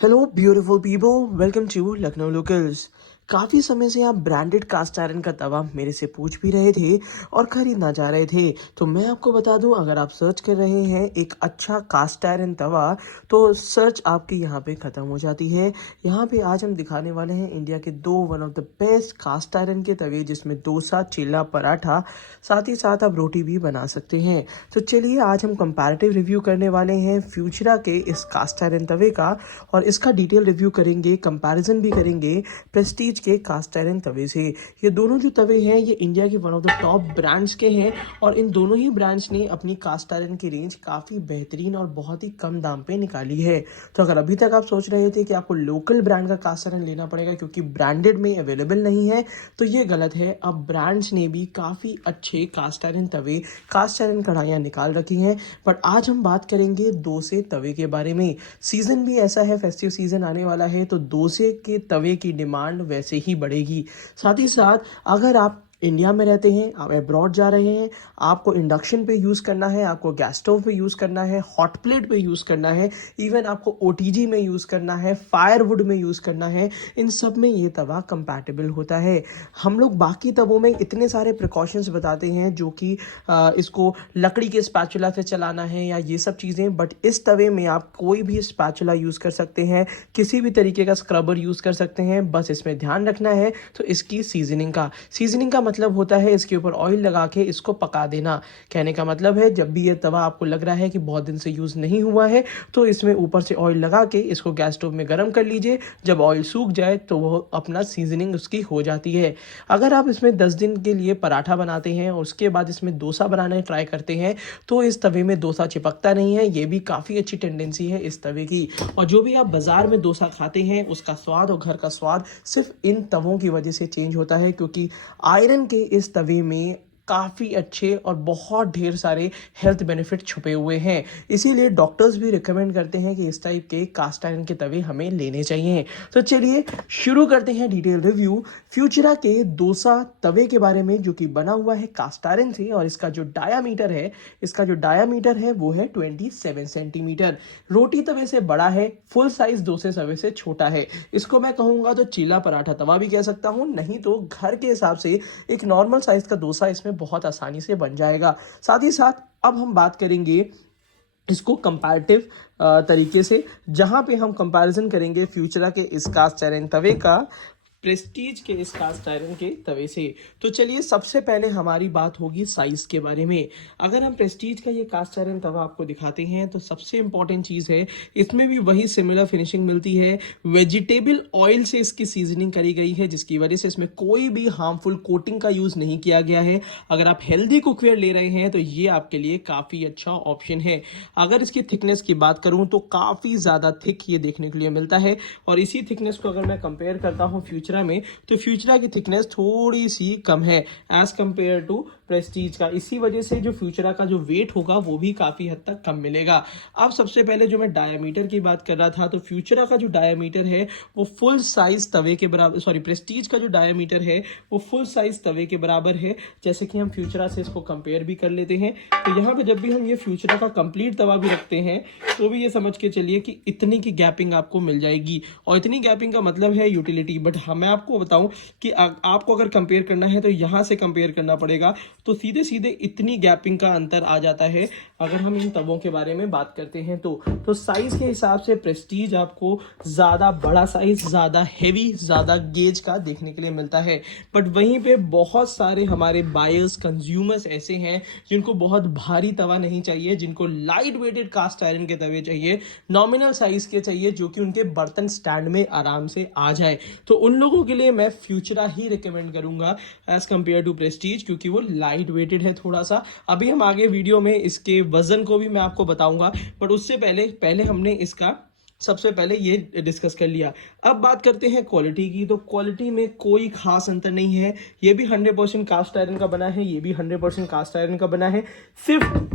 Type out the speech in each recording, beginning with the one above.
Hello beautiful people, welcome to Lucknow locals. काफ़ी समय से आप ब्रांडेड कास्ट आयरन का तवा मेरे से पूछ भी रहे थे और ख़रीदना चाह रहे थे। तो मैं आपको बता दूं, अगर आप सर्च कर रहे हैं एक अच्छा कास्ट आयरन तवा तो सर्च आपकी यहाँ पे ख़त्म हो जाती है। यहाँ पे आज हम दिखाने वाले हैं इंडिया के दो one of the best cast iron के तवे, जिसमें डोसा, चिल्ला, पराठा, साथ ही साथ आप रोटी भी बना सकते हैं। तो चलिए आज हम कंपैरेटिव रिव्यू करने वाले हैं फ्यूचरा के इस कास्ट आयरन तवे का, और इसका डिटेल रिव्यू करेंगे, कंपैरिजन भी करेंगे प्रेस्टीज के कास्ट आयरन तवे से। ये दोनों जो तवे हैं ये इंडिया के one of the top brands के हैं, और इन दोनों ही ब्रांड्स ने अपनी कास्ट आयरन की रेंज काफ़ी बेहतरीन और बहुत ही कम दाम पे निकाली है। तो अगर अभी तक आप सोच रहे थे कि आपको लोकल ब्रांड का कास्ट आयरन लेना पड़ेगा क्योंकि ब्रांडेड में अवेलेबल नहीं है, तो ये गलत है। अब ब्रांड्स ने भी काफ़ी अच्छे कास्ट आयरन तवे, कास्ट आयरन कढ़ाइयाँ निकाल रखी हैं। बट आज हम बात करेंगे डोसे तवे के बारे में। सीज़न भी ऐसा है, फेस्टिव सीज़न आने वाला है, तो डोसे के तवे की डिमांड वैसे ही बढ़ेगी। साथ ही साथ अगर आप इंडिया में रहते हैं, आप अब्रॉड जा रहे हैं, आपको इंडक्शन पे यूज़ करना है, आपको गैस स्टोव पे यूज़ करना है, हॉट प्लेट पे यूज़ करना है, इवन आपको ओटीजी में यूज़ करना है, फायरवुड में यूज़ करना है, इन सब में ये तवा कंपैटिबल होता है। हम लोग बाकी तवों में इतने सारे प्रिकॉशंस बताते हैं जो कि इसको लकड़ी के स्पैचुला से चलाना है या ये सब चीज़ें, बट इस तवे में आप कोई भी स्पैचुला यूज़ कर सकते हैं, किसी भी तरीके का स्क्रबर यूज़ कर सकते हैं। बस इसमें ध्यान रखना है तो इसकी सीजनिंग का मतलब होता है इसके ऊपर ऑयल लगा के इसको पका देना। कहने का मतलब है, जब भी ये तवा आपको लग रहा है कि बहुत दिन से यूज़ नहीं हुआ है तो इसमें ऊपर से ऑयल लगा के इसको गैस स्टोव में गर्म कर लीजिए। जब ऑयल सूख जाए तो वो अपना सीजनिंग उसकी हो जाती है। अगर आप इसमें 10 दिन के लिए पराठा बनाते हैं और उसके बाद इसमें डोसा बनाने ट्राई करते हैं तो इस तवे में डोसा चिपकता नहीं है। ये भी काफ़ी अच्छी टेंडेंसी है इस तवे की। और जो भी आप बाज़ार में डोसा खाते हैं उसका स्वाद और घर का स्वाद सिर्फ इन तवों की वजह से चेंज होता है, क्योंकि आयरन के इस तवे में काफ़ी अच्छे और बहुत ढेर सारे हेल्थ बेनिफिट छुपे हुए हैं। इसीलिए डॉक्टर्स भी रिकमेंड करते हैं कि इस टाइप के कास्ट आयरन के तवे हमें लेने चाहिए। तो चलिए शुरू करते हैं डिटेल रिव्यू फ्यूचरा के डोसा तवे के बारे में, जो कि बना हुआ है कास्ट आयरन से, और इसका जो डायामीटर है वो है 27 सेंटीमीटर। रोटी तवे से बड़ा है, फुल साइज डोसे तवे से छोटा है। इसको मैं कहूँगा तो चीला पराठा तवा भी कह सकता हूँ, नहीं तो घर के हिसाब से एक नॉर्मल साइज का डोसा इसमें बहुत आसानी से बन जाएगा। साथ ही साथ अब हम बात करेंगे इसको कंपैरेटिव तरीके से, जहां पे हम कंपैरिजन करेंगे फ्यूचरा के इस कास्ट आयरन तवे का प्रेस्टीज के इस कास्ट आयरन के तवे से। तो चलिए सबसे पहले हमारी बात होगी साइज के बारे में। अगर हम प्रेस्टीज का ये कास्ट आयरन तवा आपको दिखाते हैं तो सबसे इंपॉर्टेंट चीज़ है, इसमें भी वही सिमिलर फिनिशिंग मिलती है। वेजिटेबल ऑयल से इसकी सीजनिंग करी गई है, जिसकी वजह से इसमें कोई भी हार्मफुल कोटिंग का यूज़ नहीं किया गया है। अगर आप हेल्दी कुकवेयर ले रहे हैं तो ये आपके लिए काफ़ी अच्छा ऑप्शन है। अगर इसकी थिकनेस की बात करूँ तो काफ़ी ज़्यादा थिक ये देखने के लिए मिलता है, और इसी थिकनेस को अगर मैं कंपेयर करता हूँ फ्यूचरा में, तो फ्यूचरा की थिकनेस थोड़ी सी कम है एज कंपेयर टू प्रेस्टीज का। इसी वजह से जो फ्यूचरा का जो वेट होगा वो भी काफ़ी हद तक कम मिलेगा। अब सबसे पहले जो मैं डायामीटर की बात कर रहा था, तो फ्यूचरा का जो डायामीटर है वो फुल साइज तवे के बराबर, सॉरी प्रेस्टीज का जो डायामीटर है वो फुल साइज तवे के बराबर है। जैसे कि हम फ्यूचरा से इसको कंपेयर भी कर लेते हैं, तो यहाँ पे जब भी हम ये फ्यूचरा का कंप्लीट तवा भी रखते हैं तो भी ये समझ के चलिए कि इतनी की गैपिंग आपको मिल जाएगी, और इतनी गैपिंग का मतलब है यूटिलिटी। बट मैं आपको बताऊं कि आपको अगर कंपेयर करना है तो यहाँ से कंपेयर करना पड़ेगा, तो सीधे सीधे इतनी गैपिंग का अंतर आ जाता है अगर हम इन तवों के बारे में बात करते हैं तो साइज के हिसाब से प्रेस्टीज आपको ज़्यादा बड़ा साइज, ज़्यादा हेवी, ज़्यादा गेज का देखने के लिए मिलता है। बट वहीं पे बहुत सारे हमारे बायर्स, कंज्यूमर्स ऐसे हैं जिनको बहुत भारी तवा नहीं चाहिए, जिनको लाइट वेटेड कास्ट आयरन के तवे चाहिए, नॉमिनल साइज के चाहिए, जो कि उनके बर्तन स्टैंड में आराम से आ जाए। तो उन लोगों के लिए मैं फ्यूचरा ही रिकमेंड करूंगा एज कंपेयर टू प्रेस्टीज, क्योंकि वो लाइट वेटेड है थोड़ा सा। अभी हम आगे वीडियो में इसके वजन को भी मैं आपको बताऊंगा, बट उससे पहले हमने इसका सबसे पहले ये डिस्कस कर लिया। अब बात करते हैं क्वालिटी की। तो क्वालिटी में कोई खास अंतर नहीं है, ये भी 100% कास्ट आयरन का बना है, ये भी 100% कास्ट आयरन का बना है। सिर्फ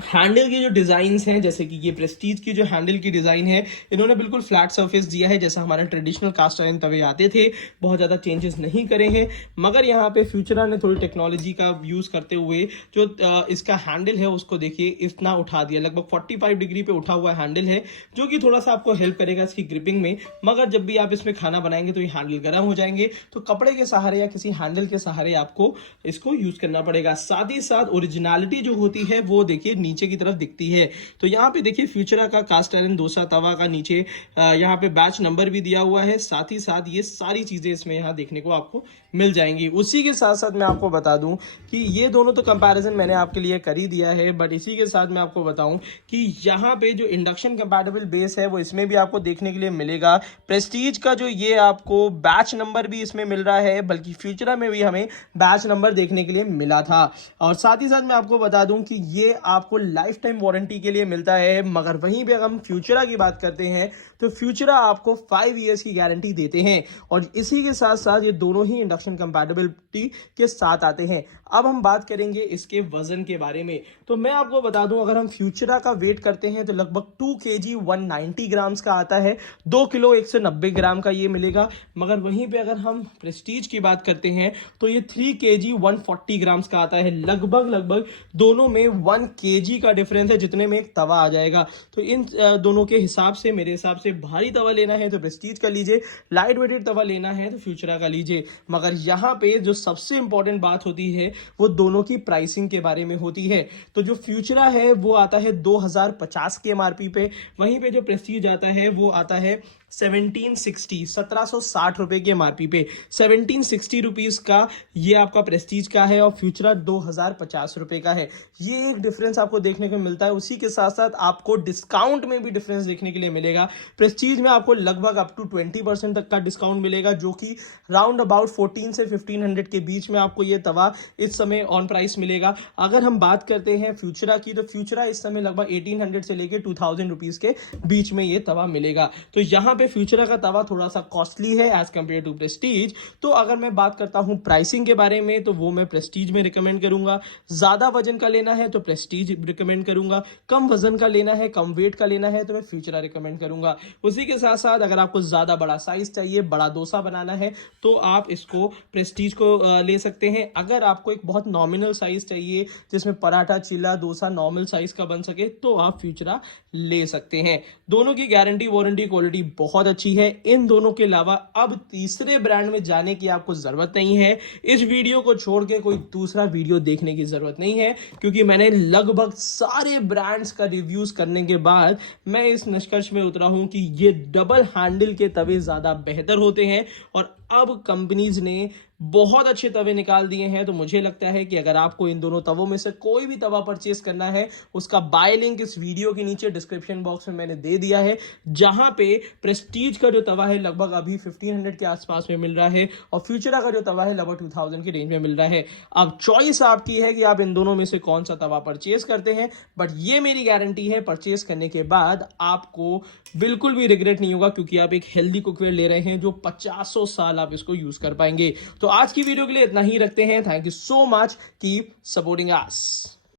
हैंडल की जो डिज़ाइंस हैं, जैसे कि ये प्रेस्टीज की जो हैंडल की डिज़ाइन है, इन्होंने बिल्कुल फ्लैट सरफेस दिया है जैसा हमारे ट्रेडिशनल कास्ट आयरन तवे आते थे। बहुत ज़्यादा चेंजेस नहीं करे हैं, मगर यहाँ पे फ्यूचरा ने थोड़ी टेक्नोलॉजी का यूज़ करते हुए जो इसका हैंडल है उसको देखिए इतना उठा दिया, लगभग 45 डिग्री पे उठा हुआ हैंडल है, जो कि थोड़ा सा आपको हेल्प करेगा इसकी ग्रिपिंग में। मगर जब भी आप इसमें खाना बनाएंगे तो ये हैंडल गर्म हो जाएंगे, तो कपड़े के सहारे या किसी हैंडल के सहारे आपको इसको यूज़ करना पड़ेगा। साथ ही साथ ओरिजिनलिटी जो होती है वो देखिए नीचे की तरफ दिखती है। तो यहाँ पे देखिए फ्यूचरा का कास्ट आयरन डोसा तवा का नीचे यहाँ पे बैच नंबर भी दिया हुआ है। साथ ही साथ ये सारी चीजें इसमें यहाँ देखने को आपको मिल जाएंगी। उसी के साथ साथ मैं आपको बता दूं कि ये दोनों तो कंपैरिजन मैंने आपके लिए कर ही दिया है, बट इसी के साथ मैं आपको बताऊं कि यहाँ पे जो इंडक्शन कंपैटिबल बेस है वो इसमें भी आपको देखने के लिए मिलेगा। प्रेस्टीज का जो ये आपको बैच नंबर भी इसमें मिल रहा है, बल्कि फ्यूचरा में भी हमें बैच नंबर देखने के लिए मिला था। और साथ ही साथ मैं आपको बता दूं कि ये आपको लाइफ टाइम वारंटी के लिए मिलता है। मगर वहीं पे अगर हम फ्यूचरा की बात करते हैं तो फ्यूचरा आपको 5 ईयर्स की गारंटी देते हैं, और इसी के साथ साथ ये दोनों ही इंडक्शन कंपैटिबिलिटी के साथ आते हैं। अब हम बात करेंगे इसके वजन के बारे में। तो मैं आपको बता दूं, अगर हम फ्यूचरा का वेट करते हैं तो लगभग 2 kg 190 ग्राम्स का आता है, 2 किलो 190 ग्राम का ये मिलेगा। मगर वहीं पे अगर हम प्रेस्टीज की बात करते हैं तो ये 3 kg 140 ग्राम्स का आता है। लगभग दोनों में 1 kg का डिफरेंस है, जितने में एक तवा आ जाएगा। तो इन दोनों के हिसाब से, मेरे हिसाब से भारी तवा लेना है तो प्रेस्टीज का लीजिए, लाइट वेटेड तवा लेना है तो फ्यूचरा का लीजिए। मगर यहाँ पे जो सबसे इंपॉर्टेंट बात होती है वो दोनों की प्राइसिंग के बारे में होती है। तो जो फ्यूचरा है वो आता है 2050 के एमआरपी पे, वहीं पे जो प्रेस्टीज आता है वो आता है 1760 रुपए की एमआरपी पे। 1760 रुपीज का ये आपका प्रेस्टीज का है और फ्यूचरा 2050 रुपए का है। ये एक डिफरेंस आपको देखने को मिलता है। उसी के साथ साथ आपको डिस्काउंट में भी डिफरेंस देखने के लिए मिलेगा। प्रेस्टीज में आपको लगभग अप टू 20% तक का डिस्काउंट मिलेगा, जो कि राउंड अबाउट 14 से 1500 के बीच में आपको ये तवा इस समय ऑन प्राइस मिलेगा। अगर हम बात करते हैं फ्यूचरा की, तो फ्यूचरा इस समय लगभग 1800 से लेकर 2000 रुपीज के बीच में ये तवा मिलेगा। तो यहाँ पे फ्यूचरा का तवा थोड़ा सा कॉस्टली है एज कंपेयर टू प्रेस्टीज। तो अगर मैं बात करता हूं प्राइसिंग के बारे में, तो वो मैं प्रेस्टीज में रिकमेंड करूंगा। ज्यादा वजन का लेना है तो प्रेस्टीज रिकमेंड करूंगा, कम वजन का लेना है, कम वेट का लेना है तो मैं फ्यूचरा रिकमेंड करूंगा। उसी के साथ साथ अगर आपको ज्यादा बड़ा साइज चाहिए, बड़ा डोसा बनाना है, तो आप इसको प्रेस्टीज को ले सकते हैं। अगर आपको एक बहुत नॉमिनल साइज चाहिए जिसमें पराठा, चिल्ला, डोसा नॉर्मल साइज का बन सके, तो आप फ्यूचरा ले सकते हैं। दोनों की गारंटी, वारंटी, क्वालिटी बहुत अच्छी है। इन दोनों के अलावा अब तीसरे ब्रांड में जाने की आपको जरूरत नहीं है। इस वीडियो को छोड़ के कोई दूसरा वीडियो देखने की जरूरत नहीं है, क्योंकि मैंने लगभग सारे ब्रांड्स का रिव्यूज करने के बाद मैं इस निष्कर्ष में उतरा हूं कि ये डबल हैंडल के तवे ज्यादा बेहतर होते हैं। और अब कंपनीज ने बहुत अच्छे तवे निकाल दिए हैं। तो मुझे लगता है कि अगर आपको इन दोनों तवों में से कोई भी तवा परचेस करना है, उसका बाय लिंक इस वीडियो के नीचे डिस्क्रिप्शन बॉक्स में मैंने दे दिया है, जहां पे प्रेस्टीज का जो तवा है लगभग अभी 1500 के आसपास में मिल रहा है, और फ्यूचरा का जो तवा है लगभग 2000 की रेंज में मिल रहा है। अब चॉइस आपकी है कि आप इन दोनों में से कौन सा तवा परचेस करते हैं, बट ये मेरी गारंटी है, परचेस करने के बाद आपको बिल्कुल भी रिग्रेट नहीं होगा, क्योंकि आप एक हेल्दी कुकवेयर ले रहे हैं जो 50 साल आप इसको यूज कर पाएंगे। तो आज की वीडियो के लिए इतना ही रखते हैं। Thank you so much, keep supporting us.